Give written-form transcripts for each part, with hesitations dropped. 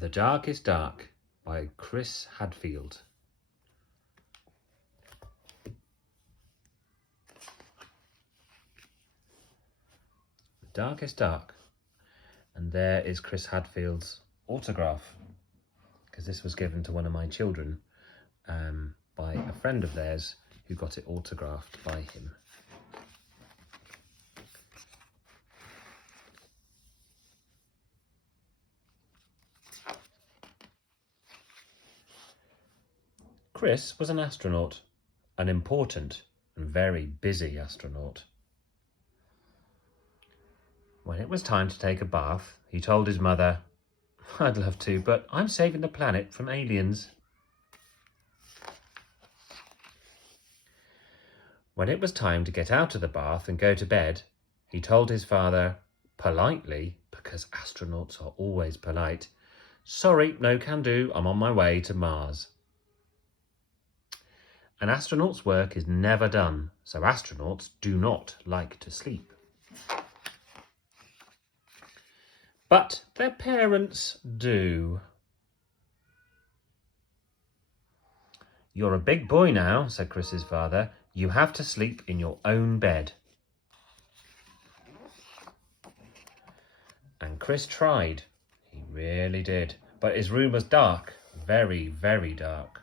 The Dark is Dark by Chris Hadfield. The Dark is Dark. And there is Chris Hadfield's autograph, because this was given to one of my children by a friend of theirs who got it autographed by him. Chris was an astronaut, an important and very busy astronaut. When it was time to take a bath, he told his mother, "I'd love to, but I'm saving the planet from aliens." When it was time to get out of the bath and go to bed, he told his father, politely, because astronauts are always polite, "Sorry, no can do, I'm on my way to Mars." An astronaut's work is never done, so astronauts do not like to sleep. But their parents do. "You're a big boy now," said Chris's father. "You have to sleep in your own bed." And Chris tried. He really did. But his room was dark, very, very dark.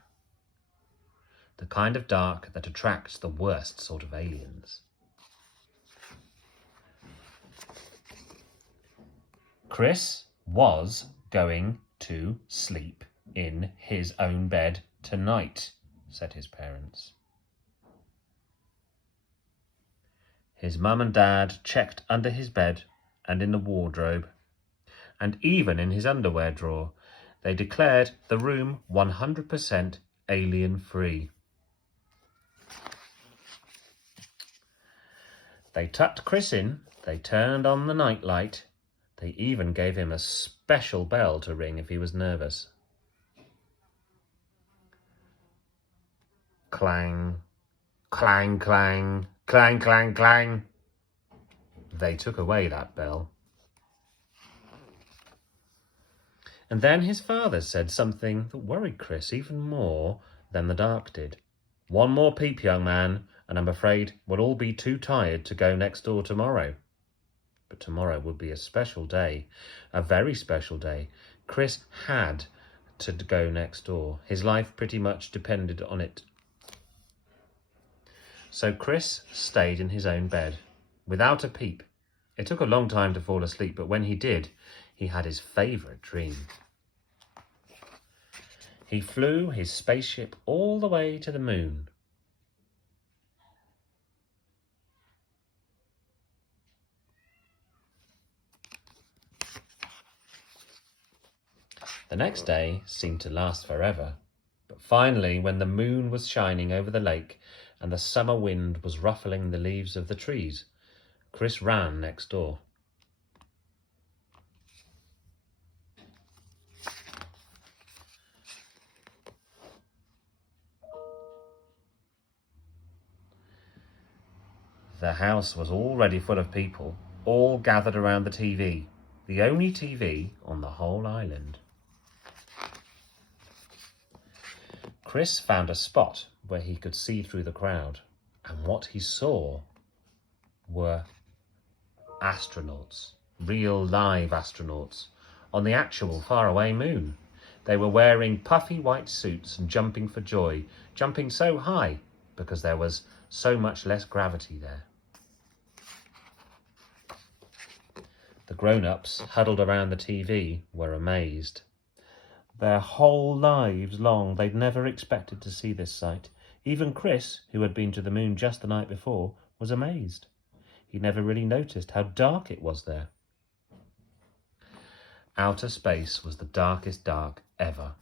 The kind of dark that attracts the worst sort of aliens. Chris was going to sleep in his own bed tonight, said his parents. His mum and dad checked under his bed and in the wardrobe, and even in his underwear drawer. They declared the room 100% alien-free. They tucked Chris in, they turned on the nightlight, they even gave him a special bell to ring if he was nervous. Clang, clang, clang, clang, clang, clang. They took away that bell. And then his father said something that worried Chris even more than the dark did. "One more peep, young man, and I'm afraid we'll all be too tired to go next door tomorrow." But tomorrow would be a special day, a very special day. Chris had to go next door. His life pretty much depended on it. So Chris stayed in his own bed, without a peep. It took a long time to fall asleep, but when he did, he had his favourite dream. He flew his spaceship all the way to the moon. The next day seemed to last forever, but finally, when the moon was shining over the lake and the summer wind was ruffling the leaves of the trees, Chris ran next door. The house was already full of people, all gathered around the TV, the only TV on the whole island. Chris found a spot where he could see through the crowd, and what he saw were astronauts, real live astronauts, on the actual faraway moon. They were wearing puffy white suits and jumping for joy, jumping so high because there was so much less gravity there. The grown-ups huddled around the TV were amazed. Their whole lives long, they'd never expected to see this sight. Even Chris, who had been to the moon just the night before, was amazed. He never really noticed how dark it was there. Outer space was the darkest dark ever.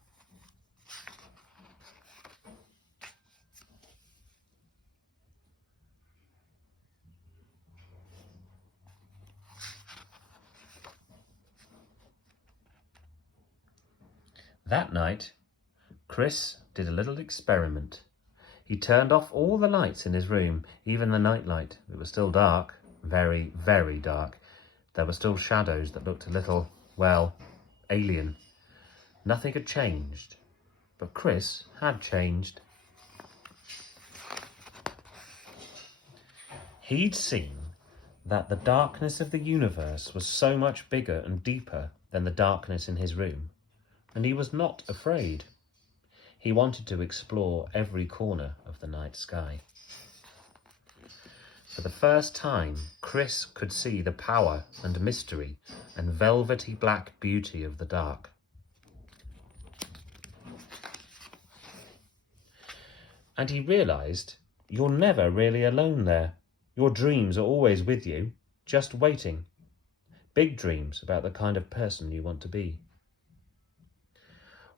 That night, Chris did a little experiment. He turned off all the lights in his room, even the nightlight. It was still dark, very, very dark. There were still shadows that looked a little, well, alien. Nothing had changed, but Chris had changed. He'd seen that the darkness of the universe was so much bigger and deeper than the darkness in his room, and he was not afraid. He wanted to explore every corner of the night sky. For the first time, Chris could see the power and mystery and velvety black beauty of the dark. And he realised you're never really alone there. Your dreams are always with you, just waiting. Big dreams about the kind of person you want to be.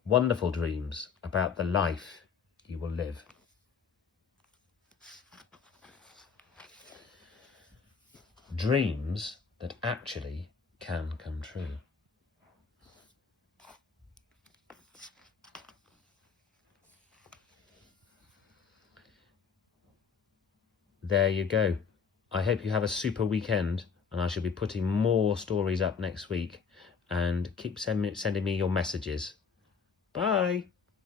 Wonderful dreams about the life you will live. Dreams that actually can come true. There you go. I hope you have a super weekend, and I shall be putting more stories up next week, and keep sending me your messages. Bye.